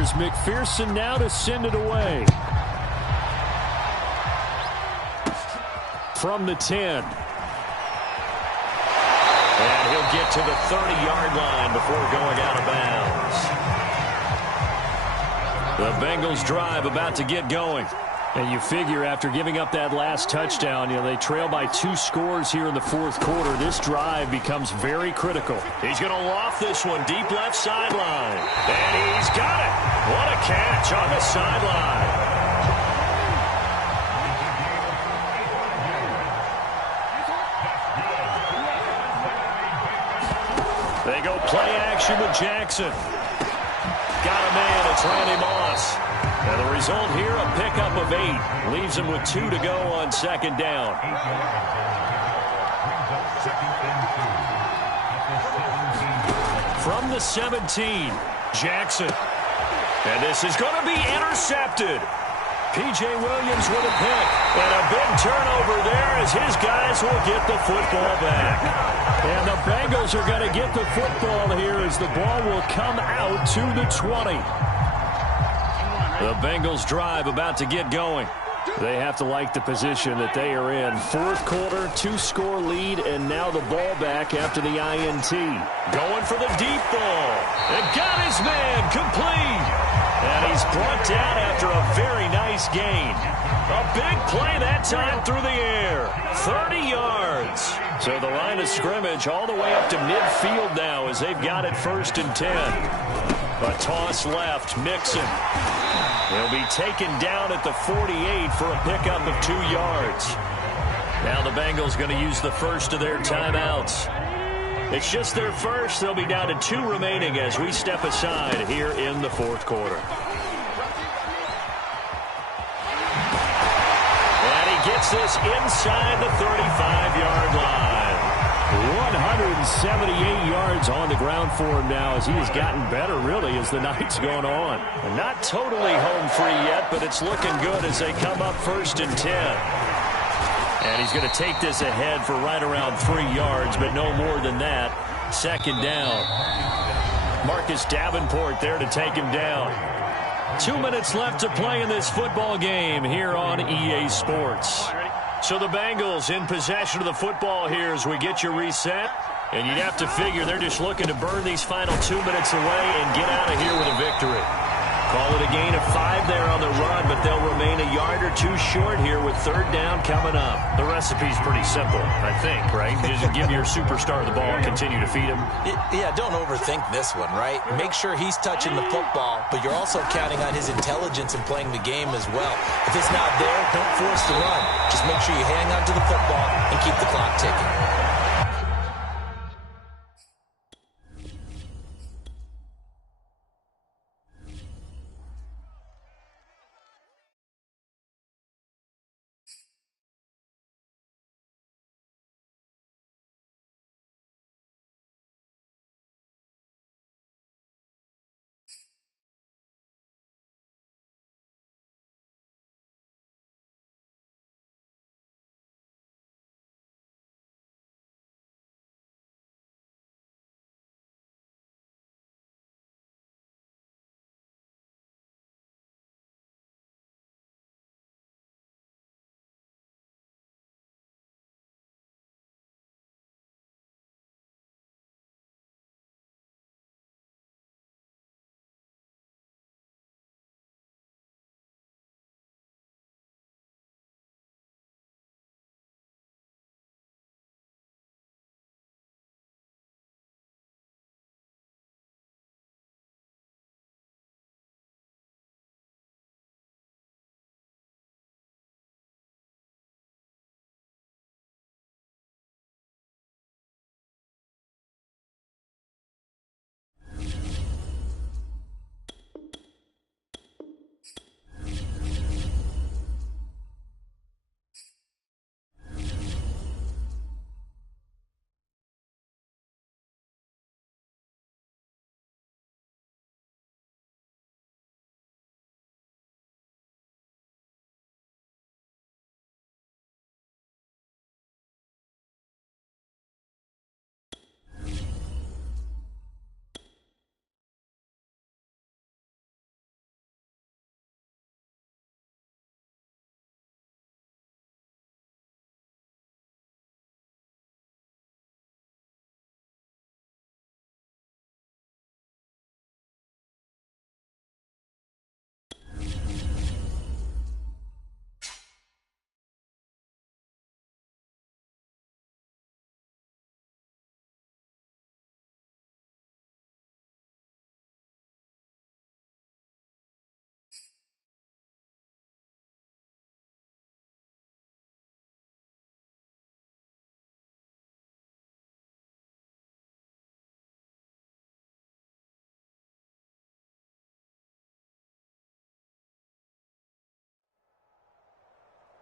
Here's McPherson now to send it away. From the 10. And he'll get to the 30-yard line before going out of bounds. The Bengals drive about to get going. And you figure after giving up that last touchdown, they trail by 2 scores here in the fourth quarter. This drive becomes very critical. He's going to loft this one deep left sideline. And he's got it. What a catch on the sideline. They go play action with Jackson. Got a man. It's Randy Moss. And the result here, a pickup of 8. Leaves him with 2 to go on second down. From the 17, Jackson. And this is going to be intercepted. P.J. Williams with a pick. And a big turnover there as his guys will get the football back. And the Bengals are going to get the football here as the ball will come out to the 20. The Bengals drive about to get going. They have to like the position that they are in. Fourth quarter, 2-score lead, and now the ball back after the INT. Going for the deep ball. And got his man complete. And he's brought down after a very nice gain. A big play that time through the air. 30 yards. So the line of scrimmage all the way up to midfield now as they've got it 1st and 10. A toss left, Mixon. He'll be taken down at the 48 for a pickup of 2 yards. Now the Bengals going to use the first of their timeouts. It's just their first. They'll be down to 2 remaining as we step aside here in the fourth quarter. And he gets this inside the 35-yard line. 178 yards on the ground for him now as he has gotten better, really, as the night's gone on. Not totally home free yet, but it's looking good as they come up 1st and 10. And he's going to take this ahead for right around 3 yards, but no more than that. 2nd down. Marcus Davenport there to take him down. 2 minutes left to play in this football game here on EA Sports. So the Bengals in possession of the football here as we get you reset. And you'd have to figure they're just looking to burn these final 2 minutes away and get out of here with a victory. Call it a gain of 5 there on the run, but they'll remain a yard or 2 short here with 3rd down coming up. The recipe's pretty simple, I think, right? You just give your superstar the ball and continue to feed him. Yeah, don't overthink this one, right? Make sure he's touching the football, but you're also counting on his intelligence in playing the game as well. If it's not there, don't force the run. Just make sure you hang on to the football and keep the clock ticking.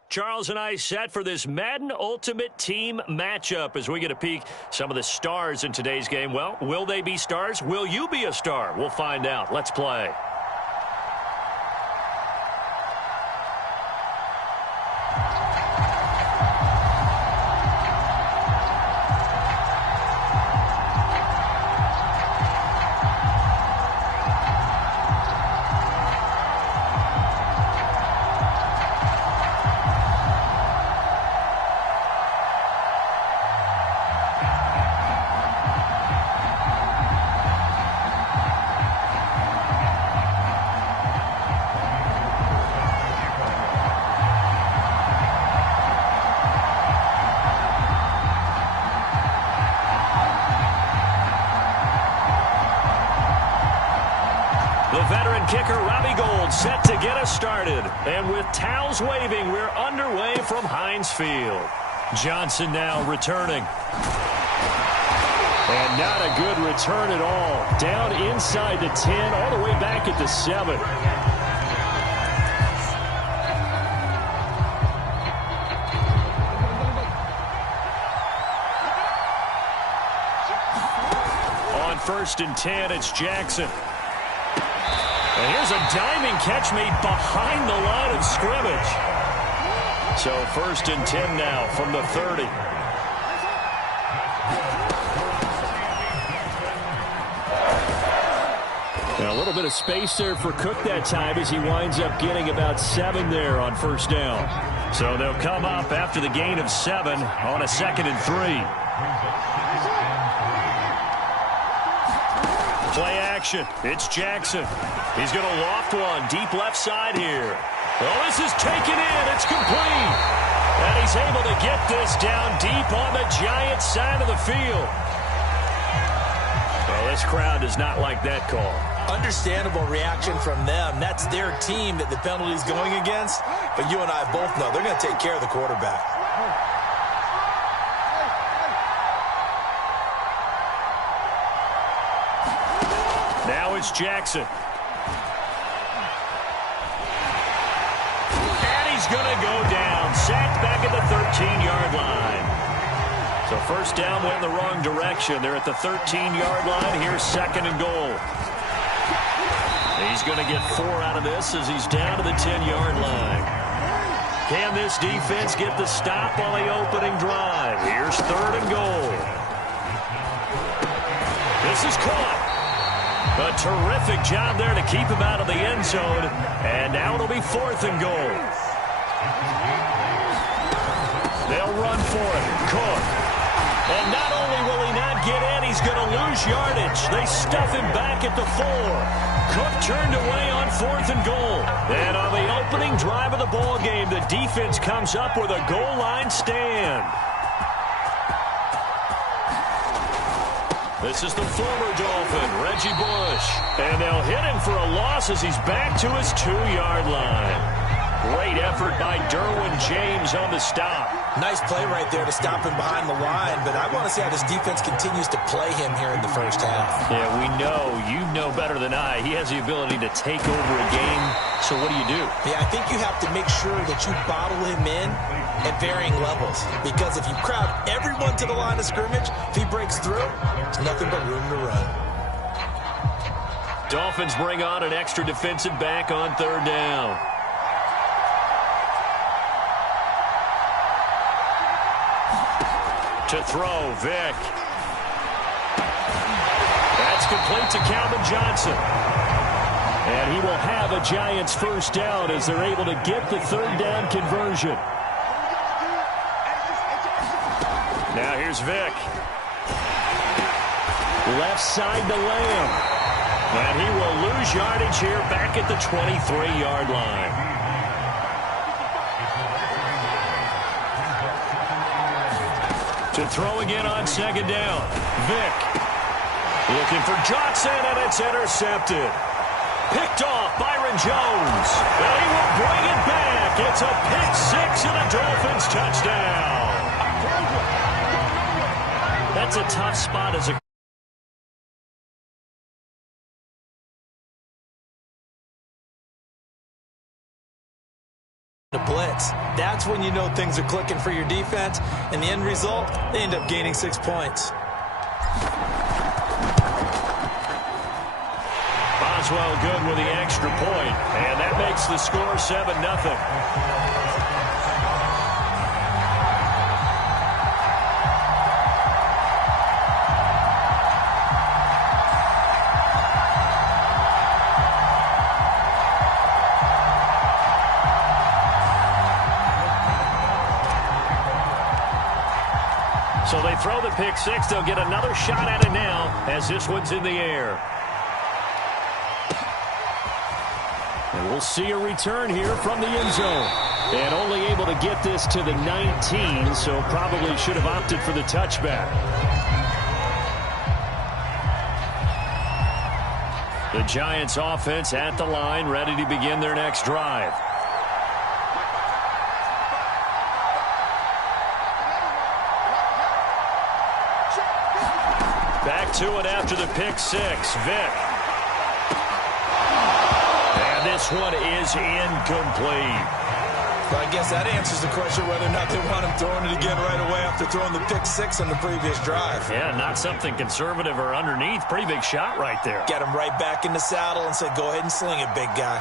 Charles and I set for this Madden Ultimate Team matchup as we get a peek some of the stars in today's game. Well, will they be stars? Will you be a star? We'll find out. Let's play. The veteran kicker, Robbie Gould, set to get us started. And with towels waving, we're underway from Heinz Field. Johnson now returning. And not a good return at all. Down inside the 10, all the way back at the 7. On 1st and 10, it's Jackson. And here's a diving catch made behind the line of scrimmage. So 1st and 10 now from the 30. Now a little bit of space there for Cook that time as he winds up getting about 7 there on 1st down. So they'll come up after the gain of 7 on a 2nd and 3. Play action. It's Jackson. He's going to loft one deep left side here. Well, this is taken in. It's complete. And he's able to get this down deep on the Giants side of the field. Well, this crowd does not like that call. Understandable reaction from them. That's their team that the penalty is going against. But you and I both know they're going to take care of the quarterback. Now it's Jackson. And he's going to go down. Sacked back at the 13-yard line. So 1st down went in the wrong direction. They're at the 13-yard line. Here's 2nd and goal. He's going to get 4 out of this as he's down to the 10-yard line. Can this defense get the stop on the opening drive? Here's 3rd and goal. This is caught. A terrific job there to keep him out of the end zone. And now it'll be 4th and goal. They'll run for it. Cook. And not only will he not get in, he's going to lose yardage. They stuff him back at the 4. Cook turned away on 4th and goal. And on the opening drive of the ball game, the defense comes up with a goal line stand. This is the former Dolphin, Reggie Bush. And they'll hit him for a loss as he's back to his 2-yard line. Great effort by Derwin James on the stop. Nice play right there to stop him behind the line, but I want to see how this defense continues to play him here in the 1st half. Yeah, we know. You know better than I. He has the ability to take over a game. So what do you do? Yeah, I think you have to make sure that you bottle him in at varying levels. Because if you crowd everyone to the line of scrimmage, if he breaks through, there's nothing but room to run. Dolphins bring on an extra defensive back on 3rd down. To throw, Vick. That's complete to Calvin Johnson. And he will have a Giants 1st down as they're able to get the 3rd down conversion. Now here's Vick. Left side to Lamb. And he will lose yardage here back at the 23-yard line. To throw again on 2nd down. Vick. Looking for Johnson, and it's intercepted. Picked off Byron Jones. And he will bring it back. It's a pick 6 and a Dolphins touchdown. That's a tough spot as a to blitz. That's when you know things are clicking for your defense, and the end result, they end up gaining 6 points. Boswell good with the extra point, and that makes the score 7-0. So they throw the pick six. They'll get another shot at it now as this one's in the air. And we'll see a return here from the end zone. And only able to get this to the 19, so probably should have opted for the touchback. The Giants offense at the line, ready to begin their next drive. Back to it after the pick six. Vick. And this one is incomplete. Well, I guess that answers the question whether or not they want him throwing it again right away after throwing the pick six on the previous drive. Yeah, not something conservative or underneath. Pretty big shot right there. Get him right back in the saddle and say, go ahead and sling it, big guy.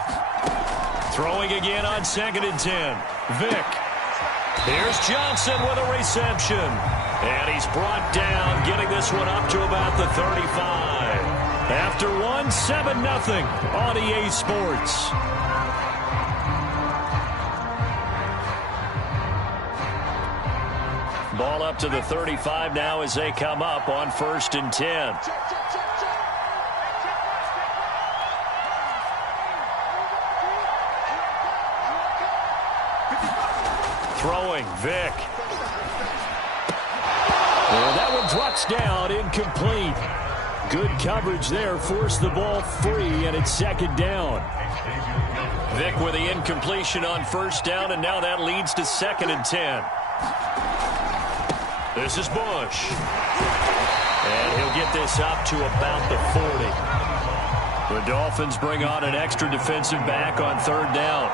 Throwing again on 2nd and 10. Vick. Here's Johnson with a reception. And he's brought down, getting this one up to about the 35. After 7-0 on EA Sports. Ball up to the 35 now as they come up on 1st and 10. Throwing, Vick. And that one drops down, incomplete. Good coverage there, forced the ball free, and it's 2nd down. Vick with the incompletion on 1st down, and now that leads to 2nd and 10. This is Bush. And he'll get this up to about the 40. The Dolphins bring on an extra defensive back on 3rd down.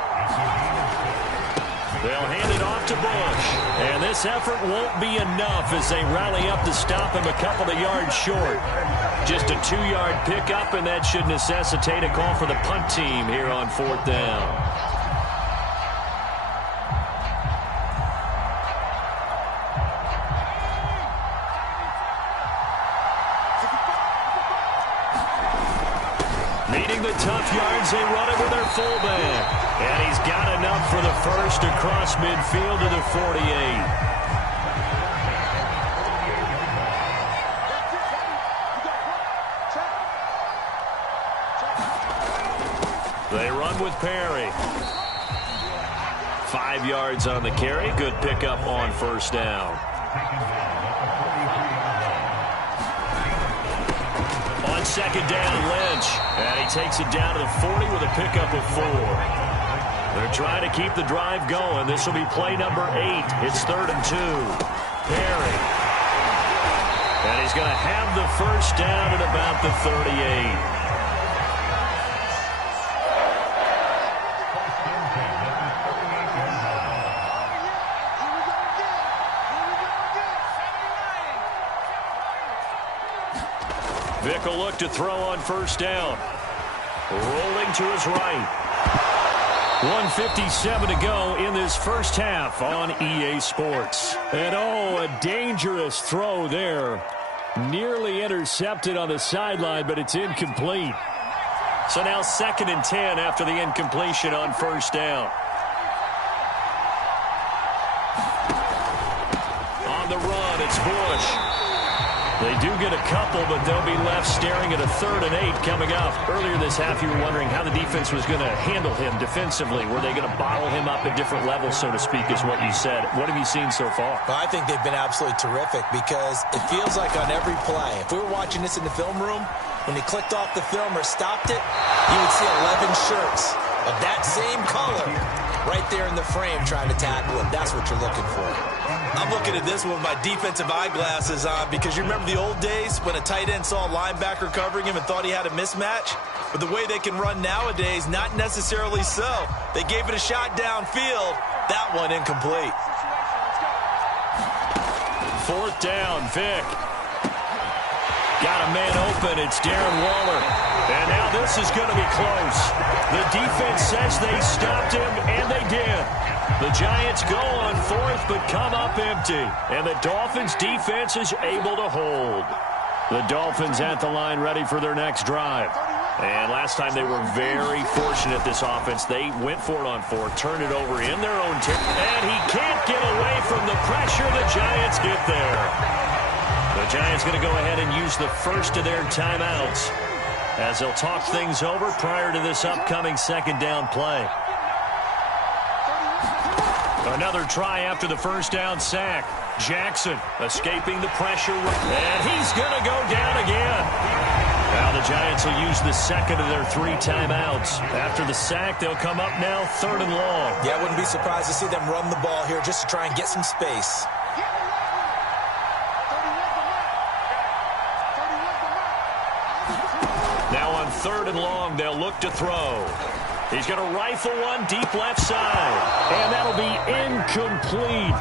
They'll hand it off to Bush. And this effort won't be enough as they rally up to stop him a couple of yards short. Just a 2-yard pickup, and that should necessitate a call for the punt team here on 4th down. Needing the tough yards, they run it with their fullback. And he's got enough for the first across midfield to the 48. They run with Perry. 5 yards on the carry. Good pickup on 1st down. On 2nd down, Lynch. And he takes it down to the 40 with a pickup of 4. They're trying to keep the drive going. This will be play number 8. It's 3rd and 2. Perry. And he's going to have the first down at about the 38. Vick will look to throw on 1st down. Rolling to his right. 1:57 to go in this first half on EA Sports. And a dangerous throw there. Nearly intercepted on the sideline, but it's incomplete. So now 2nd and 10 after the incompletion on 1st down. On the run, it's Bush. They do get a couple, but they'll be left staring at a 3rd and 8 coming up. Earlier this half, you were wondering how the defense was going to handle him defensively. Were they going to bottle him up at different levels, so to speak, is what you said. What have you seen so far? Well, I think they've been absolutely terrific because it feels like on every play, if we were watching this in the film room, when he clicked off the film or stopped it, you would see 11 shirts of that same color right there in the frame trying to tackle him. That's what you're looking for. I'm looking at this one with my defensive eyeglasses on because you remember the old days when a tight end saw a linebacker covering him and thought he had a mismatch? But the way they can run nowadays, not necessarily so. They gave it a shot downfield, That one incomplete. 4th down, Vic. Got a man open. It's Darren Waller. And now this is going to be close. The defense says they stopped him, and they did. The Giants go on 4th, but come up empty. And the Dolphins' defense is able to hold. The Dolphins at the line ready for their next drive. And last time they were very fortunate, this offense. They went for it on 4th, turned it over in their own territory. And he can't get away from the pressure. The Giants get there. The Giants going to go ahead and use the first of their timeouts as they'll talk things over prior to this upcoming 2nd down play. Another try after the 1st down sack. Jackson escaping the pressure. And he's going to go down again. Now the Giants will use the 2nd of their 3 timeouts. After the sack, they'll come up now 3rd and long. Yeah, I wouldn't be surprised to see them run the ball here just to try and get some space. Now on 3rd and long, they'll look to throw. He's going to rifle one deep left side. And that'll be incomplete.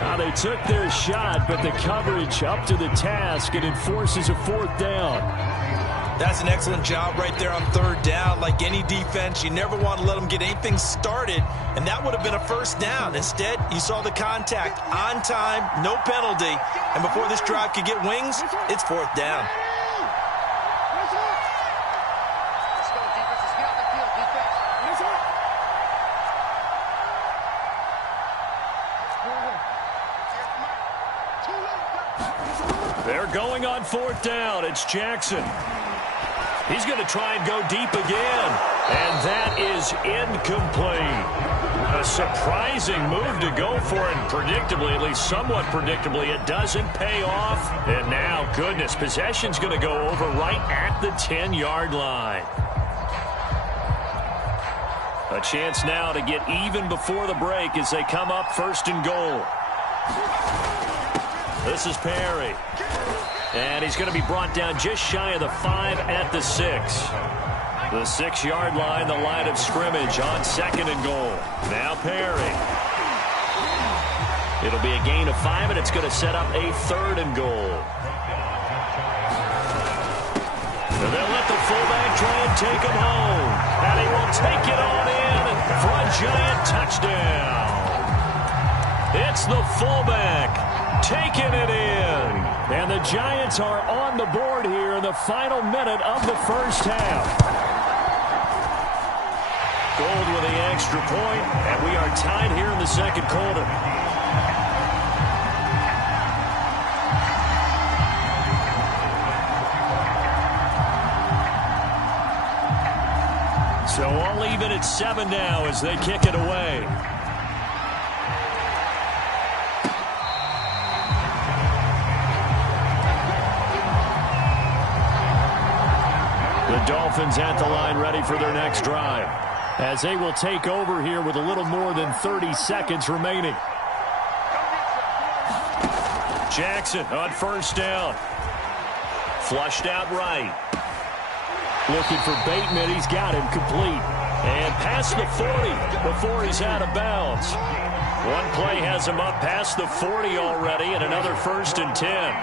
Now they took their shot, but the coverage up to the task, and it forces a 4th down. That's an excellent job right there on 3rd down. Like any defense, you never want to let them get anything started, and that would have been a 1st down. Instead, you saw the contact on time, no penalty, and before this drive could get wings, it's 4th down. They're going on 4th down. It's Jackson. He's going to try and go deep again. And that is incomplete. A surprising move to go for it. Predictably, at least somewhat predictably, it doesn't pay off. And now, goodness, possession's going to go over right at the 10-yard line. A chance now to get even before the break as they come up 1st and goal. This is Perry. And he's going to be brought down just shy of the 5 at the 6. The 6-yard line, the line of scrimmage on 2nd and goal. Now Perry. It'll be a gain of 5, and it's going to set up a 3rd and goal. And they'll let the fullback try and take him home. And he will take it on in for a Giant touchdown. It's the fullback taking it in. And the Giants are on the board here in the final minute of the 1st half. Gold with the extra point, and we are tied here in the 2nd quarter. So all even at 7 now as they kick it away. The Dolphins at the line ready for their next drive as they will take over here with a little more than 30 seconds remaining. Jackson on 1st down. Flushed out right. Looking for Bateman. He's got him complete. And past the 40 before he's out of bounds. One play has him up past the 40 already, and another 1st and 10.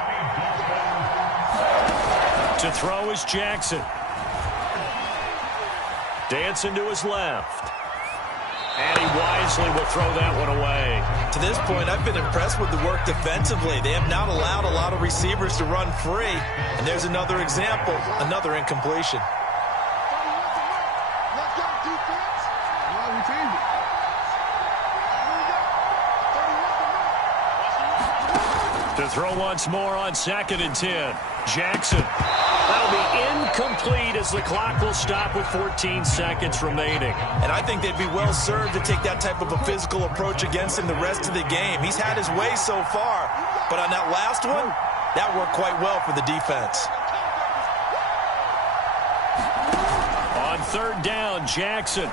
To throw is Jackson. Dancing to his left. And he wisely will throw that one away. To this point, I've been impressed with the work defensively. They have not allowed a lot of receivers to run free. And there's another example, another incompletion. To throw once more on 2nd and 10. Jackson. That'll be incomplete as the clock will stop with 14 seconds remaining. And I think they'd be well served to take that type of a physical approach against him the rest of the game. He's had his way so far, but on that last one, that worked quite well for the defense. On 3rd down, Jackson.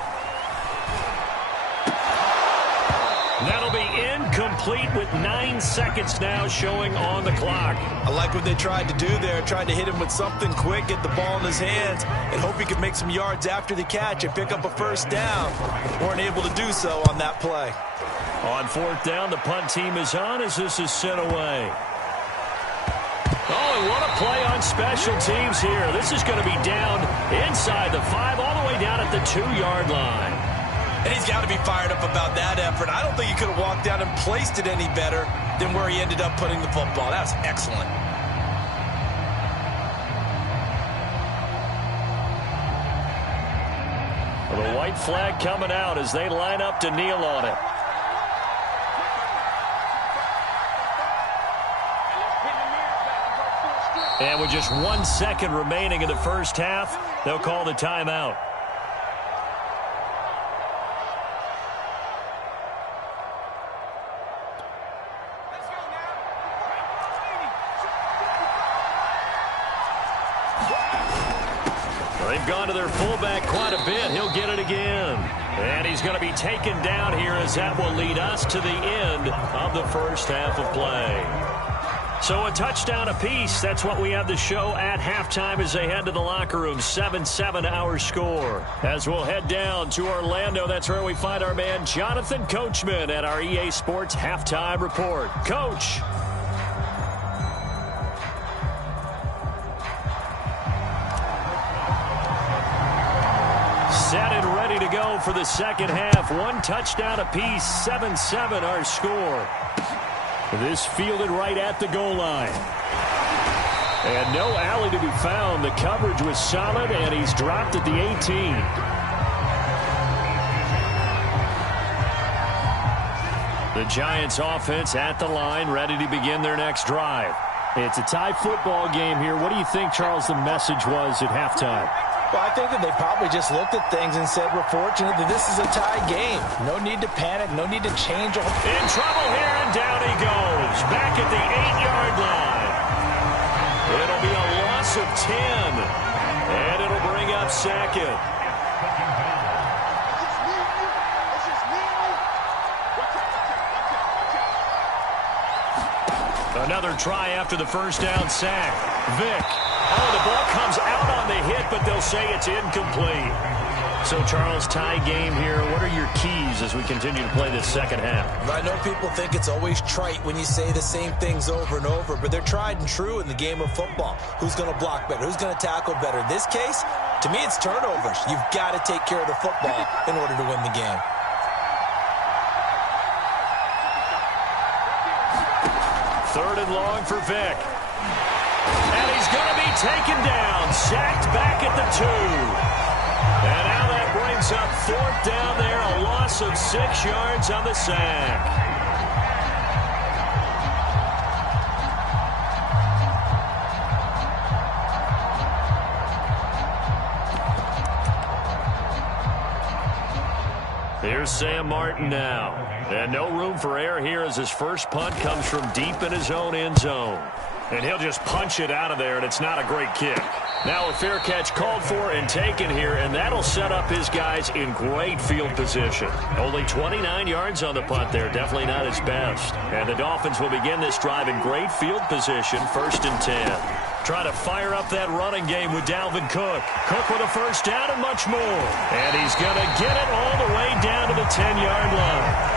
That'll be incomplete with 9 seconds now showing on the clock. I like what they tried to do there, tried to hit him with something quick, get the ball in his hands, and hope he could make some yards after the catch and pick up a 1st down. Weren't able to do so on that play. On fourth down, the punt team is on as this is sent away. Oh, and what a play on special teams here. This is going to be down inside the 5, all the way down at the 2-yard line. And he's got to be fired up about that effort. I don't think he could have walked down and placed it any better than where he ended up putting the football. That was excellent. The white flag coming out as they line up to kneel on it. And with just 1 second remaining in the first half, they'll call the timeout. They've gone to their fullback quite a bit. He'll get it again. And he's going to be taken down here as that will lead us to the end of the first half of play. So a touchdown apiece. That's what we have the show at halftime as they head to the locker room. 7-7 our score. As we'll head down to Orlando, that's where we find our man Jonathan Coachman at our EA Sports Halftime Report. Coach. Set and ready to go for the second half. One touchdown apiece. 7-7 our score. This fielded right at the goal line. And no alley to be found. The coverage was solid, and he's dropped at the 18. The Giants offense at the line, ready to begin their next drive. It's a tie football game here. What do you think, Charles, the message was at halftime? Well, I think that they probably just looked at things and said, we're fortunate that this is a tie game. No need to panic, no need to change. In trouble here, and down he goes. Back at the 8-yard line. It'll be a loss of 10. And it'll bring up second. Another try after the first down sack. Vick. Oh, the ball comes out on the hit, but they'll say it's incomplete. So, Charles, tie game here. What are your keys as we continue to play this second half? I know people think it's always trite when you say the same things over and over, but they're tried and true in the game of football. Who's going to block better? Who's going to tackle better? In this case, to me, it's turnovers. You've got to take care of the football in order to win the game. Third and long for Vick. And he's going to be taken down, sacked back at the 2. And now that brings up fourth down there, a loss of 6 yards on the sack. Here's Sam Martin now. And no room for error here as his first punt comes from deep in his own end zone. And he'll just punch it out of there, and it's not a great kick. Now a fair catch called for and taken here, and that'll set up his guys in great field position. Only 29 yards on the punt there, definitely not his best. And the Dolphins will begin this drive in great field position, 1st and 10. Trying to fire up that running game with Dalvin Cook. Cook with a first down and much more. And he's going to get it all the way down to the 10-yard line.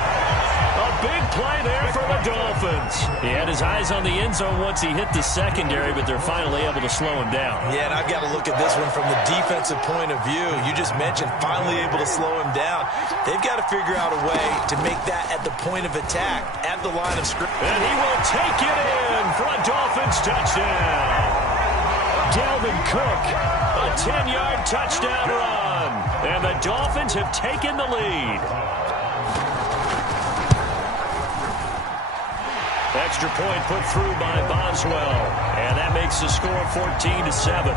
A big play there for the Dolphins. He had his eyes on the end zone once he hit the secondary, but they're finally able to slow him down. Yeah, and I've got to look at this one from the defensive point of view. You just mentioned finally able to slow him down. They've got to figure out a way to make that at the point of attack, at the line of scrimmage. And he will take it in for a Dolphins touchdown. Dalvin Cook, a 10-yard touchdown run. And the Dolphins have taken the lead. Extra point put through by Boswell. And that makes the score 14-7.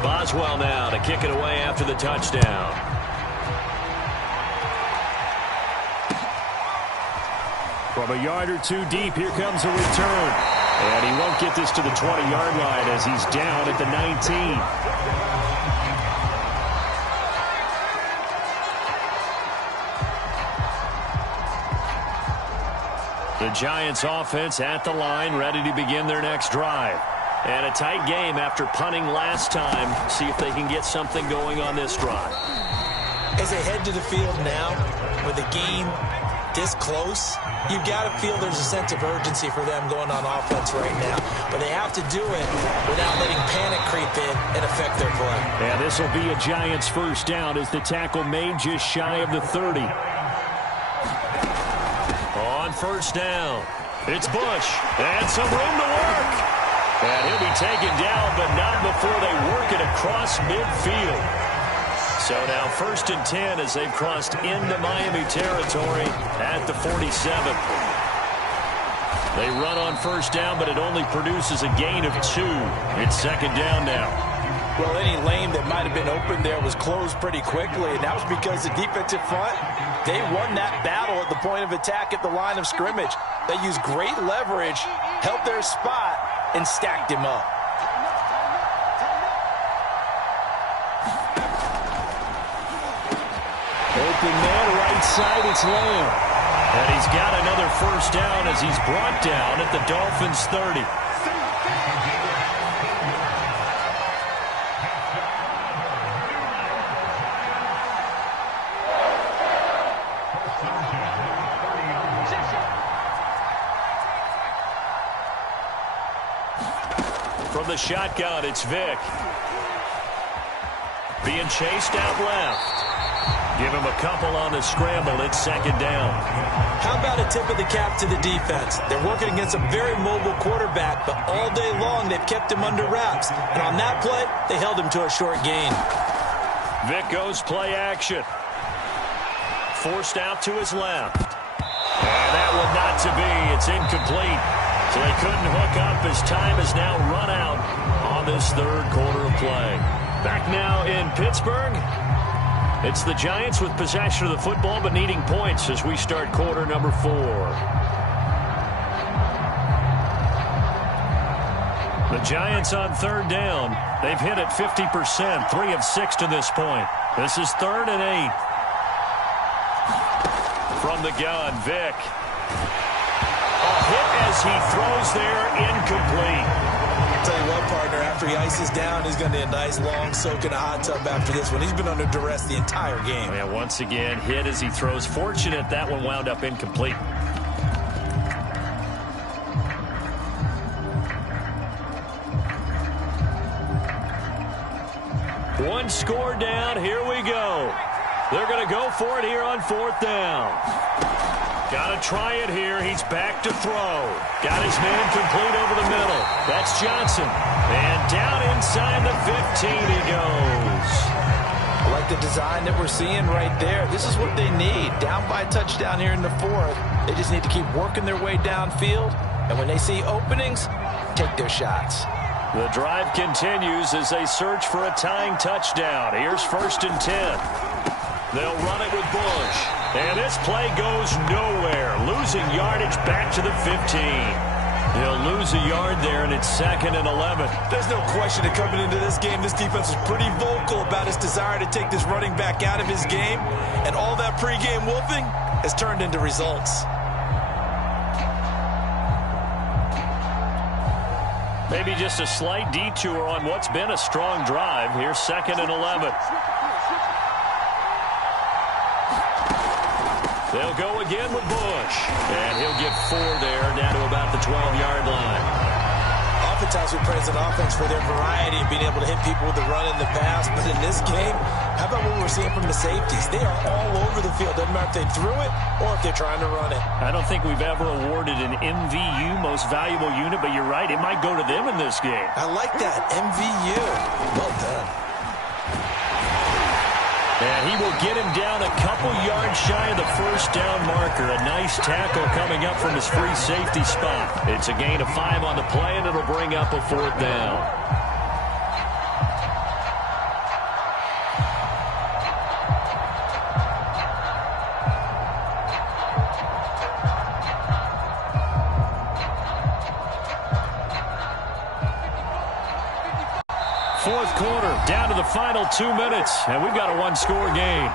Boswell now to kick it away after the touchdown. From a yard or two deep, here comes a return. And he won't get this to the 20-yard line as he's down at the 19. The Giants offense at the line, ready to begin their next drive. And a tight game after punting last time. See if they can get something going on this drive. As they head to the field now, with a game this close, you've got to feel there's a sense of urgency for them going on offense right now. But they have to do it without letting panic creep in and affect their play. And this will be a Giants first down as the tackle made just shy of the 30. On first down, it's Bush, and some room to work. And he'll be taken down, but not before they work it across midfield. So now 1st and 10 as they've crossed into Miami territory at the 47. They run on first down, but it only produces a gain of 2. It's 2nd down now. Well, any lane that might have been open there was closed pretty quickly, and that was because the defensive front, they won that battle at the point of attack at the line of scrimmage. They used great leverage, held their spot, and stacked him up. Open man, right side, it's Lamb. And he's got another first down as he's brought down at the Dolphins' 30. From the shotgun, it's Vick. Being chased out left. Give him a couple on the scramble. It's 2nd down. How about a tip of the cap to the defense? They're working against a very mobile quarterback, but all day long they've kept him under wraps. And on that play, they held him to a short gain. Vick goes play action. Forced out to his left. And that one not to be. It's incomplete. So they couldn't hook up as time has now run out on this 3rd quarter of play. Back now in Pittsburgh. It's the Giants with possession of the football but needing points as we start quarter number 4. The Giants on 3rd down. They've hit it 50%, 3 of 6 to this point. This is 3rd and 8. From the gun, Vick. A hit as he throws there, incomplete. I'll tell you what, partner, after he ices down, he's going to need a nice long soak in a hot tub after this one. He's been under duress the entire game. Yeah, once again, hit as he throws. Fortunate that one wound up incomplete. One score down. Here we go. They're going to go for it here on 4th down. Got to try it here. He's back to throw. Got his man complete over the middle. That's Johnson. And down inside the 15 he goes. I like the design that we're seeing right there. This is what they need. Down by a touchdown here in the 4th. They just need to keep working their way downfield. And when they see openings, take their shots. The drive continues as they search for a tying touchdown. Here's 1st and 10. They'll run it with Bush. And this play goes nowhere. Losing yardage back to the 15. He'll lose a yard there, and it's 2nd and 11. There's no question that coming into this game, this defense is pretty vocal about his desire to take this running back out of his game. And all that pregame wolfing has turned into results. Maybe just a slight detour on what's been a strong drive. Here's 2nd and 11. They'll go again with Bush. And he'll get 4 there, down to about the 12-yard line. Oftentimes we praise an offense for their variety and being able to hit people with the run and the pass. But in this game, how about what we're seeing from the safeties? They are all over the field. Doesn't matter if they threw it or if they're trying to run it. I don't think we've ever awarded an MVU, most valuable unit, but you're right. It might go to them in this game. I like that, MVU. Well done. And he will get him down a couple yards shy of the 1st down marker. A nice tackle coming up from his free safety spot. It's a gain of 5 on the play, and it'll bring up a 4th down. quarter, down to the final 2 minutes, and we've got a one-score game.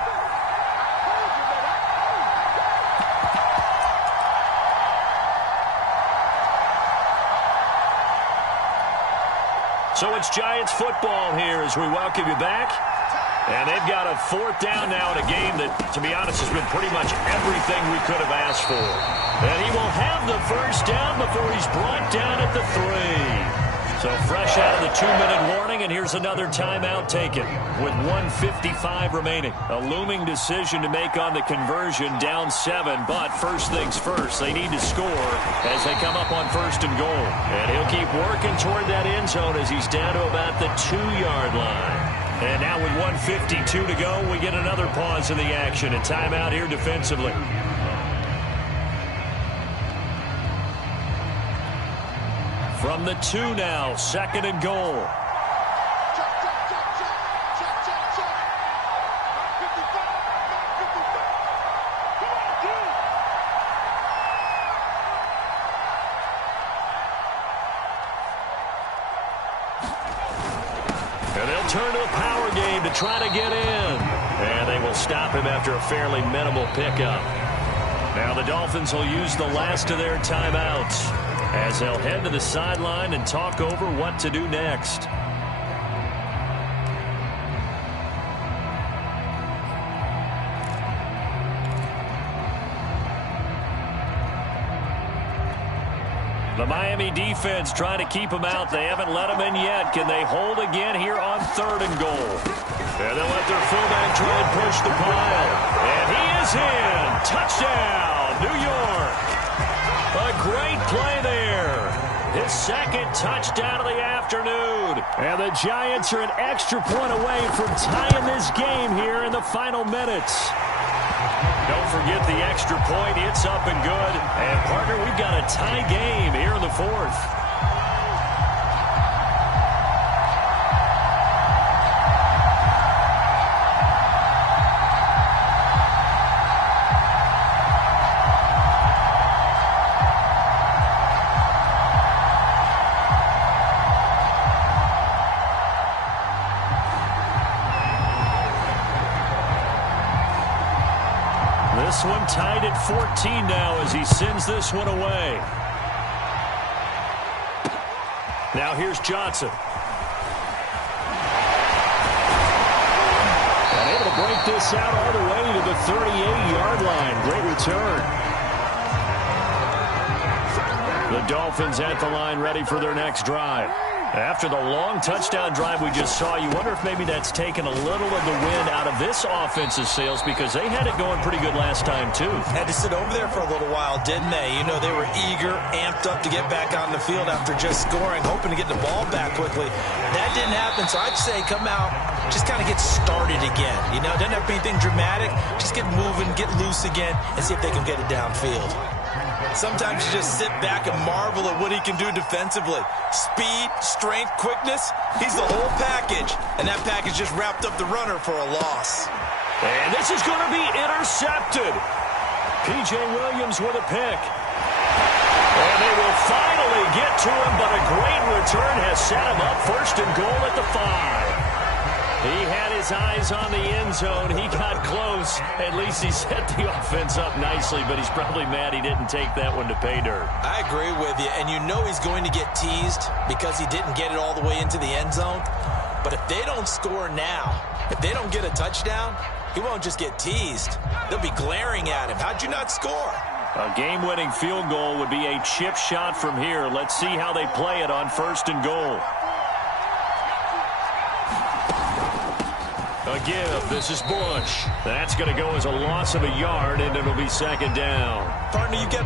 So it's Giants football here as we welcome you back. And they've got a fourth down now in a game that, to be honest, has been pretty much everything we could have asked for. And he will have the first down before he's brought down at the 3. So fresh out of the 2-minute warning, and here's another timeout taken with 1:55 remaining. A looming decision to make on the conversion, down 7. But first things first, they need to score as they come up on first and goal. And he'll keep working toward that end zone as he's down to about the 2-yard line. And now with 1:52 to go, we get another pause in the action. A timeout here defensively. From the 2 now, second and goal. And they'll turn to a power game to try to get in. And they will stop him after a fairly minimal pickup. Now the Dolphins will use the last of their timeouts as they'll head to the sideline and talk over what to do next. The Miami defense trying to keep him out. They haven't let him in yet. Can they hold again here on third and goal? And they'll let their fullback try and push the pile. And he is in. Touchdown, New York. A great play there. His second touchdown of the afternoon. And the Giants are an extra point away from tying this game here in the final minutes. Don't forget the extra point. It's up and good. And, partner, we've got a tie game here in the fourth. This one tied at 14 now as he sends this one away. Now here's Johnson. And able to break this out all the way to the 38-yard line. Great return. The Dolphins at the line ready for their next drive. After the long touchdown drive we just saw, you wonder if maybe that's taken a little of the wind out of this offense's sails because they had it going pretty good last time, too. Had to sit over there for a little while, didn't they? You know, they were eager, amped up to get back on the field after just scoring, hoping to get the ball back quickly. That didn't happen, so I'd say come out, just kind of get started again. You know, doesn't have to be anything dramatic. Just get moving, get loose again, and see if they can get it downfield. Sometimes you just sit back and marvel at what he can do defensively. Speed, strength, quickness, he's the whole package. And that package just wrapped up the runner for a loss. And this is going to be intercepted. P.J. Williams with a pick. And they will finally get to him, but a great return has set him up first and goal at the 5. He had his eyes on the end zone. He got close. At least he set the offense up nicely, but he's probably mad he didn't take that one to pay dirt. I agree with you, and you know he's going to get teased because he didn't get it all the way into the end zone. But if they don't score now, if they don't get a touchdown, he won't just get teased. They'll be glaring at him. How'd you not score? A game-winning field goal would be a chip shot from here. Let's see how they play it on first and goal. A give. This is Bush. That's going to go as a loss of a yard, and it'll be second down. Partner, you get